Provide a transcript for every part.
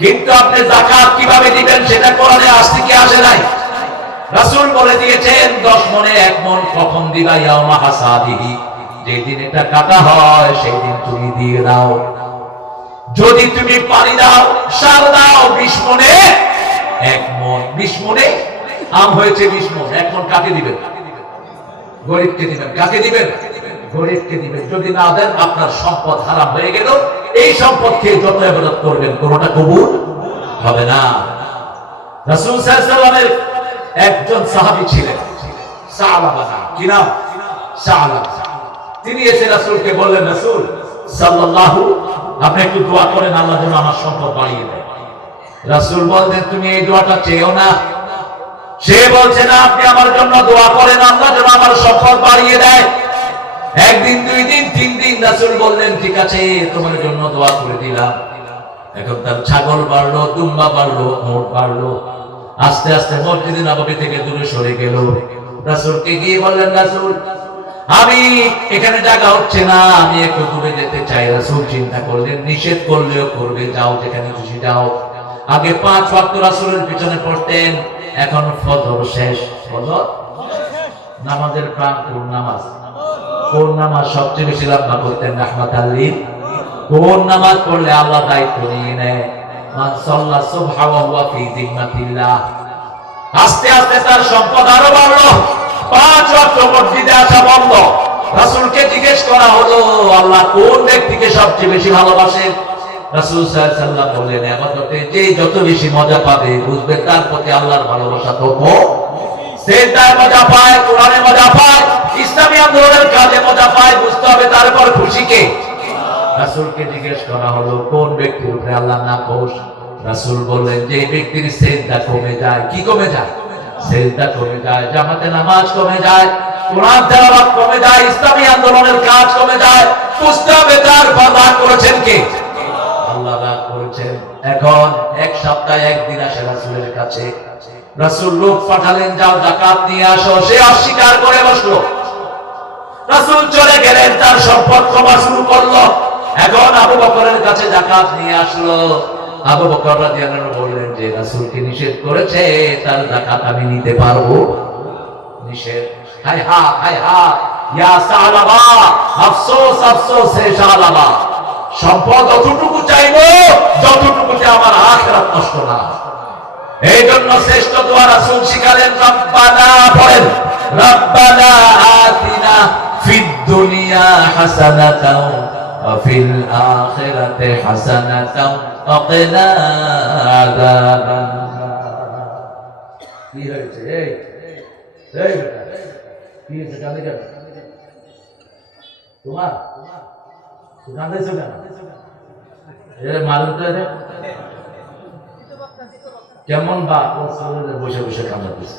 কিন্তু আপনি জাকাত কীভাবে দিবেন সেটা কোরআনে আসছে কি আসে নাই? রাসূল বলে দিয়েছেন 10 মনে এক মন কখন দিবা ইয়াউমা হাসাদিহি? যেদিন এটা কাটা হয় সেই দিন তুমি দিয়ে দাও। যদি তুমি পানি দাও, সার দাও 20 মনে এক মন। 20 মনে আম হয়েছে 20 মন। এক মন কাকে দিবেন? গরিবকে দিবেন। কাকে দিবেন? গরিবকে দিবেন। যদি না দেন, আপনার সম্পদ হারাম হয়ে গেল। এই সম্পদ খেয়ে যত এবাদত করবেন, কোনটা কবুল হবে না। রাসূল সাল্লাল্লাহু একজন সাহাবী ছিলেন সাহাবা কি নাম? তিনি এসে রাসূলকে বললেন, রাসূল, সাল্লাল্লাহু, আপনি একটু দোয়া করেন, আল্লাহ যেন আমার সম্পদ বাড়িয়ে দেয়। রাসূল তুমি এই দোয়াটা চেয়েও না। সে বলছে, না, আপনি আমার জন্য দোয়া করেন, আল্লাহ যেন আমার সম্পদ বাড়িয়ে দেয়। একদিন, দুই দিন, তিন দিন রাসূল বললেন, ঠিক আছে, তোমার জন্য দোয়া করে দিলাম। এখন তার ছাগল বাড়লো, দুম্বা বাড়লো, মোট বাড়লো। আস্তে আস্তে মসজিদে নববী থেকে দূরে সরে গেল। রাসূলকে গিয়ে বললেন, রাসূল, আমি এখানে জায়গা হচ্ছে না, আমি একটু দূরে যেতে চাই। রাসূল চিন্তা করলেন, নিষেধ করলেও করবে, যাও যেখানে খুশি যাও। আগে পাঁচ ওয়াক্ত রাসূলের পিছনে পড়তেন, এখন ফজর শেষ। ফজর? নামাজের প্রাণ নামাজ। কোন নামাজ সবচেয়ে বেশি লম্বা করতেন রাহমাত আল্লিল কোন নামাজ পড়লে আল্লাহ দায়িত্ব নিয়ে নেয়? জিজ্ঞেস করা হলো, আল্লাহ কোন সবচেয়ে বেশি রাসূল যে যত বেশি মজা পাবে, বুঝবে তার প্রতি আল্লাহর ভালোবাসা তত সেজদায় মজা পায়, কোরআনে মজা পায়, ইসলামী আন্দোলনের কাজে মজা পায়, বুঝতে হবে তারপর খুশিকে রাসূলকে জিজ্ঞেস করা হলো, কোন ব্যক্তির উপরে আল্লাহ না কোষ রাসূল বললেন, যে ব্যক্তির সেজদা কমে যায়, কি কমে যায়? সেজদা কমে যায়, জামাতে নামাজ কমে যায়, কোরআন তেলাওয়াত কমে যায়, ইসলামী আন্দোলনের কাজ কমে যায়, বুঝতে হবে তার বাধা করেছেন কে? আল্লাহ করেছেন। এখন এক সপ্তাহে একদিন আসে রাসূলের কাছে। রাসূল লোক পাঠালেন, যাও যাকাত নিয়ে আসো। সে অস্বীকার করে বসল। রাসূল চলে গেলেন, তার সম্পদ কমা শুরু করল। এখন আবু বকরের কাছে যাকাত নিয়ে আসলো। আবু বকর রাদিয়াল্লাহু বললেন, যে রাসূলকে নিষেধ করেছে, তার যাকাত আমি নিতে পারব? নিষেধ। হায় হা হায় হা। ইয়া সালাবা আফসোস আফসোস হে সালাবা সম্পদ অতটুকু চাইব, যতটুকুতে আমার আখিরাত নষ্ট না হয়। এই জন্য শ্রেষ্ঠ দোয়া রাসূল শিখালেন রব্বানা পড়েন, রব্বানা আতিনা ফিদ দুনিয়া হাসানাতাও ওয়া ফিল আখিরাতি হাসানাতাও ওয়া কিনা আযাবান কি হয়েছে? এই এই কি হয়েছে? কাঁদে কেন? তোমার? তুমি কাঁদেছো কেন? এ মারুন তো কেমন বাপ বসে বসে কান্দাতেছে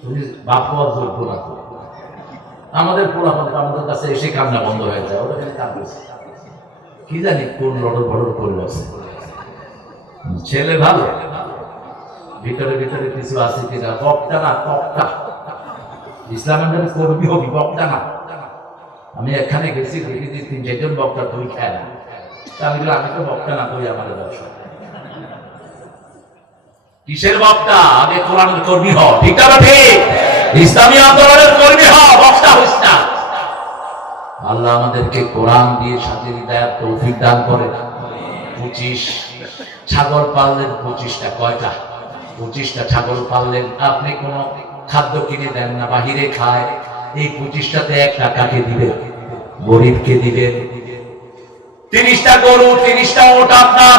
তুমি বাপ হওয়ার যোগ্য না তো। আমাদের পোলাপান আমাদের কাছে এসে কান্না বন্ধ হয়ে যায়। ওরা কাঁদতেছে কি জানি কোন লড়র বড়র করে আছে। ছেলে ভালো। ভিতরে ভিতরে কিছু আছে কিনা? বক্তা না তক্তা ইসলামের কর্মী হবি বক্তা না। আমি এখানে গেছি, দেখেছি তিন চারজন বক্তা তুই খায় না আমি তো বক্তা না তুই আমার ব্যবসা কিসের বক্তা? আগে কোরআনের কর্মী হ ঠিক না ঠিক ইসলামী আন্দোলনের কর্মী হ বক্তা হইস না। আল্লাহ আমাদেরকে কোরআন দিয়ে সাথে হৃদায়াত, তৌফিক দান করে। পঁচিশ ছাগল পাললেন পঁচিশটা কয়টা? পঁচিশটা ছাগল পাললেন। আপনি কোন খাদ্য কিনে দেন না, বাহিরে খায়। এই পঁচিশটাতে এক টাকাকে দিবেন? গরিবকে দিবেন। তিরিশটা গরু, তিরিশটা ওটা আপনার।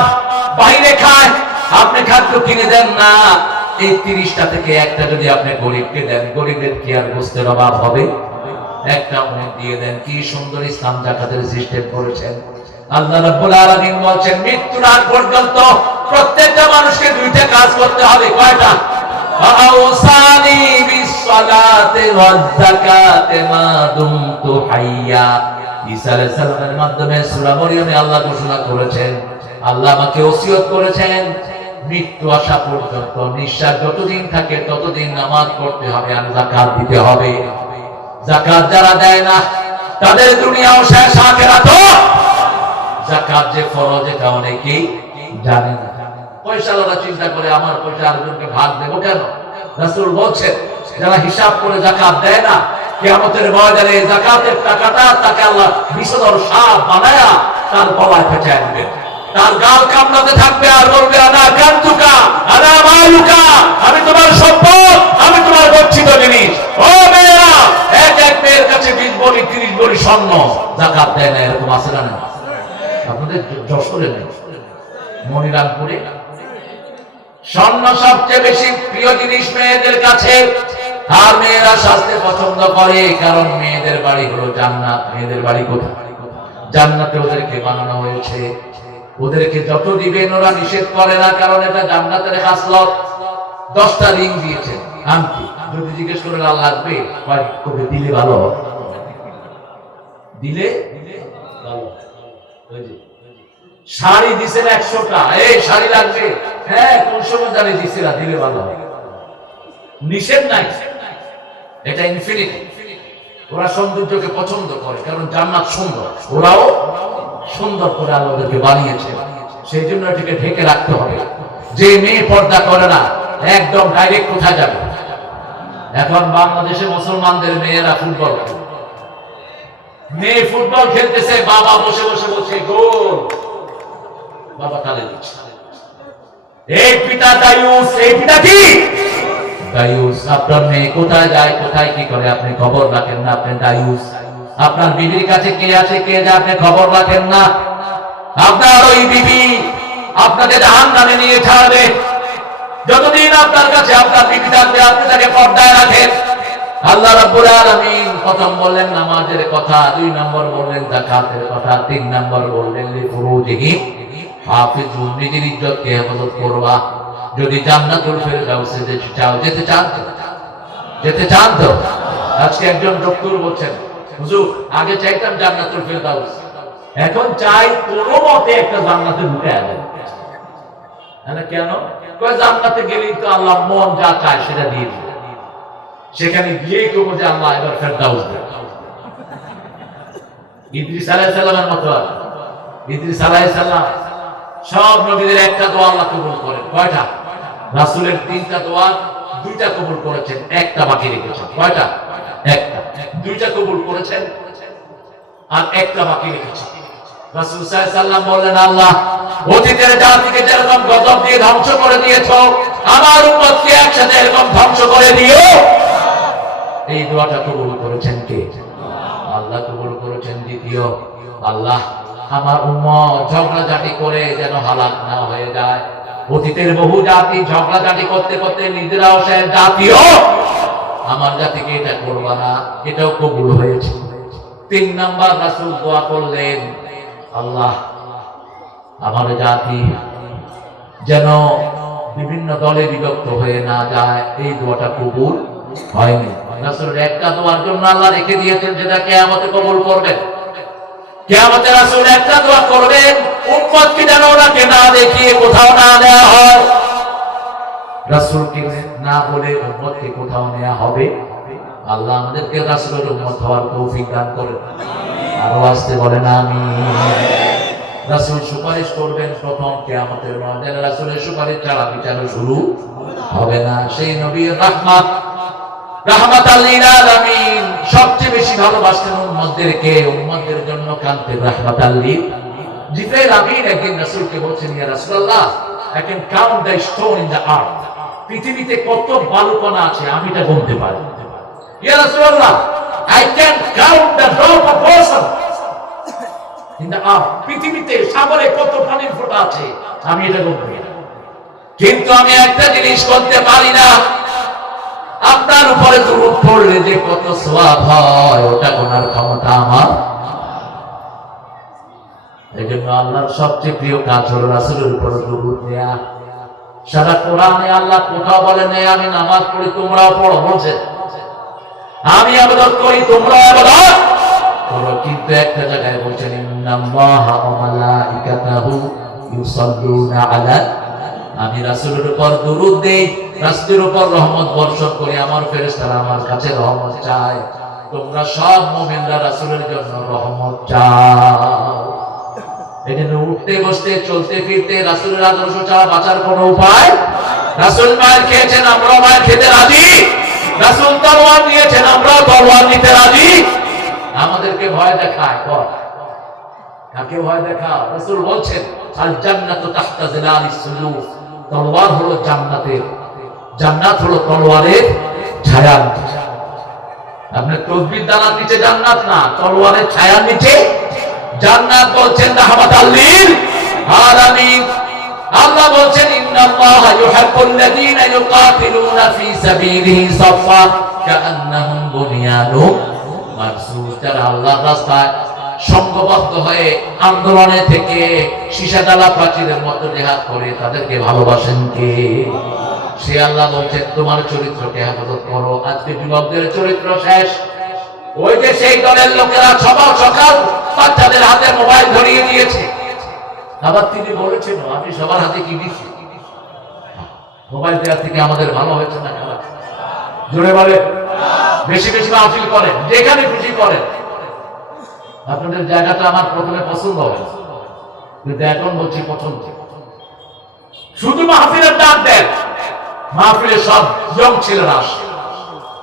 বাহিরে খায়। আপনি খাদ্য কিনে দেন না। এই তিরিশটা থেকে একটা যদি আপনি গরিবকে দেন গরিবের কি আর বস্তের অভাব হবে? একটা উনি দিয়ে দেন। কি সুন্দর ইসলাম জাকাতের সিস্টেম আল্লাহ মা করেছেন। আল্লাহ আমাকে ওসিয়ত করেছেন। মৃত্যু আসা পর্যন্ত নিঃশ্বাস যতদিন থাকে ততদিন নামাজ পড়তে হবে আর যাকাত দিতে হবে। যাকাত যারা দেয় না, তাদের দুনিয়াও শেষ আখেরাতও যাকাত যে ফরজ, এটা অনেকেই জানে না। পয়সা ওরা চিন্তা করে, আমার পয়সা আরেকজনকে ভাগ দেবো কেন? রাসূল যারা হিসাব করে জাকাত দেয় না, কিয়ামতের ময়দানে জাকাতের টাকাটা তাকে আল্লাহ সাপ বানায়া তার গলায় দিবেন তার গাল কামড়াতে থাকবে আর বলবে, আনা কান্তুকা, আনা মালুকা, আমি তোমার সম্পদ, আমি তোমার গচ্ছিত জিনিস। ও মেয়েরা, এক এক মেয়ের কাছে বিশ বলি, তিরিশ বলি স্বর্ণ। জাকাত দেয় না, এরকম আছে না? আপনাদের যশোরে নেই। স্বর্ণ সবচেয়ে বেশি প্রিয় জিনিস মেয়েদের কাছে। আর মেয়েরা স্বাস্থ্য পছন্দ করে, কারণ মেয়েদের বাড়ি হলো জান্নাত। মেয়েদের বাড়ি কোথায়? জান্নাতে ওদেরকে বানানো হয়েছে। ওদেরকে যত দিবেন, ওরা নিষেধ করে না, কারণ এটা জান্নাতের হাসলত দশটা রিং দিয়েছে। আংটি যদি জিজ্ঞেস করে লাগবে? কবে দিলে ভালো দিলে শাড়ি দিছেন একশোটা। শাড়ি লাগবে। হ্যাঁ কোন সময় জানি দিছিলা দিলে ভালো নিষেধ নাই। এটা ইনফিনিটি ওরা সৌন্দর্যকে পছন্দ করে, কারণ জান্নাত সুন্দর। ওরাও সুন্দর করে আল্লাহদেরকে বানিয়েছে। সেই জন্য এটাকে ঢেকে রাখতে হবে। যে মেয়ে পর্দা করে না, একদম ডাইরেক্ট কোথায় যাবে? এখন বাংলাদেশে মুসলমানদের মেয়েরা ফুটবল মেয়ে ফুটবল খেলতেছে, বাবা বসে বসে বলছে, গোল! বাবা তালে দিচ্ছে। এই পিতা দায়ুস, এই পিতা কি? দায়ুস, আপনার মেয়ে কোথায় যায়, কোথায় কি করে, আপনি খবর রাখেন না, আপনি দায়ুস। আপনার বিবির কাছে কে আছে, কে যায় আপনি খবর রাখেন না। আপনার ওই বিবি আপনাকে জাহান নামে নিয়ে ছাড়বে। যতদিন আপনার কাছে আপনার বিবি থাকবে, আপনি তাকে পর্দায় রাখেন। আল্লাহ রাব্বুল আলামিন প্রথম বললেন, নামাজের কথা। দুই নম্বর বললেন, যাকাতের কথা। তিন নম্বর বললেন লিফুরুজিহি হাফিজুন। নিজের ইজ্জতকে হেফাজত করবা? যদি জান্নাতুল ফেরদাউসে যেতে চাও, যেতে চান তো? যেতে চান তো? আজকে একজন ডক্টর বলছেন হুজুর, আগে চাইতাম জান্নাতুল ফেরদাউস। এখন চাই কোনো মতে একটা জান্নাতে ঢুকে আসে হ্যাঁ কেন? জান্নাতে গেলেই তো আল্লাহ মন যা চায় সেটা দিয়ে দিবে। সেখানে গিয়েই তো আল্লাহ এবার ফেরদাউস মতো ইদ্রিস সব নবীদের একটা দোয়া আল্লাহ কবুল করেন। কয়টা? রাসূলের তিনটা দোয়া দুইটা কবুল করেছেন, একটা বাকি রেখেছেন। কয়টা? দুইটা কবুল করেছেন আর একটা বাকি রেখেছেন। রাসূল সাল্লাল্লাহু বললেন, আল্লাহ, অতীতের জাতিকে যেরকম গজব দিয়ে ধ্বংস করে দিয়েছ, আমার উম্মতকে একসাথে এরকম ধ্বংস করে দিও। এই দোয়াটা কবুল করেছেন কে? আল্লাহ কবুল করেছেন দ্বিতীয়। আল্লাহ, আমার উম্মত ঝগড়াঝাটি করে যেন হালাক না হয়ে যায়। অতীতের বহু জাতি ঝগড়াঝাটি করতে করতে নিজেরাও সে জাতীয়। আমার জাতিকে এটা করবা না? এটাও কবুল হয়েছে। তিন নাম্বার রাসূল দোয়া করলেন, আল্লাহ, আমার জাতি যেন বিভিন্ন দলে বিভক্ত হয়ে না যায়, এই দোয়াটা কবুল হয়নি। রাসূলের একটা দোয়ার জন্য আল্লাহ রেখে দিয়েছেন যেটা কিয়ামতে কবুল করবেন। কিয়ামতে রাসূল একটা দোয়া করবেন, উম্মতকে যেন ওনাকে না দেখিয়ে কোথাও না দেওয়া হয়। রাসূলকে না বলে উম্মতকে কোথাও নেওয়া হবে? আল্লাহ আমাদেরকে রাসূলের উম্মত হওয়ার তৌফিক দান করেন। আরও আসতে বলেন আমি রাসূল সুপারিশ করবেন, প্রথম কিয়ামতের ময়দানে রাসূলের সুপারিশ ছাড়া বিচার শুরু হবে না। সেই নবীর রাহমাত রাহমাত আলামিন সবচেয়ে বেশি ভালোবাসতেন উম্মতদেরকে। উম্মতদের জন্য কাঁদতেন রাহমাত আল্লিল। জিব্রাইল আমিন একদিন বলছেন, ইয়া রাসূলুল্লাহ স্টোন ইন দ্য আর্থ পৃথিবীতে কত বালুকণা আছে, আমি এটা গুনতে পারি। পৃথিবীতে সাগরে কত পানির ফোঁটা আছে, আমি এটা গুনতে পারি। কিন্তু আমি একটা জিনিস করতে পারি না। আপনার উপরে দরুদ পড়লে যে কত সওয়াব হয়, ওটা গোনার ক্ষমতা আমার এই জন্য আল্লাহর সবচেয়ে প্রিয় কাজ হলো রাসূলের উপরে দরুদ দেয়া সারা কোরআনে আল্লাহ কোথাও বলে নেই, আমি নামাজ পড়ি, তোমরাও পড়ো, বলছে। আমি আবাদত করি আমি রাসূলের উপর দেই উপর রহমত করি, আমার আমার কাছে রহমত চায়। তোমরা সব মুমিনরা রাসূলের জন্য রহমত চাও। জন্য উঠতে, বসতে, চলতে, ফিরতে রাসুলের আদর্শ ছাড়া বাঁচার কোন উপায় রাসুল মায়ের খেয়েছেন আমরা মায়ের খেতে রাজি। রাসুল তলোয়ার নিয়েছেন আমরাও তলোয়ার নিতে রাজি। আমাদেরকে ভয় দেখায় বল কাকে ভয় রাসূল বলছেন আল তাহতা তলোয়ার হলো জান্নাতের, জান্নাত হলো তলোয়ারের ছায়া। আপনি তসবির দানার নিচে জান্নাত না, তলোয়ারের ছায়ার নিচে জান্নাত বলছেন আলামিন। আল্লাহ বলছেন ইউহিব্বুল ইউকাতিলুনা ফী সাবিলিহি কাআন্নাহুম যারা আল্লাহর রাস্তায় সংঘবদ্ধ হয়ে আন্দোলনে থেকে সীসাডালা প্রাচীরের মতো জেহাদ করে তাদেরকে ভালোবাসেন কে? সে আল্লাহ বলছেন, তোমার চরিত্রকে হেফাজত করো। আজকে যুবকদের চরিত্র শেষ। ওই যে সেই দলের লোকেরা সকাল সকাল বাচ্চাদের হাতে মোবাইল ধরিয়ে দিয়েছে। আবার তিনি বলেছেন, আমি সবার হাতে কি দিচ্ছি মোবাইল দেওয়ার থেকে আমাদের ভালো হয়েছে না খারাপ? জোরে বলে বেশি বেশি মাহফিল করেন, যেখানে খুশি করেন। আপনাদের জায়গাটা আমার প্রথমে পছন্দ হয় কিন্তু এখন বলছি পছন্দ। শুধু মাহফিলের ডাক দেন, মাহফিলের সব ইয়ং ছেলেরা আসে।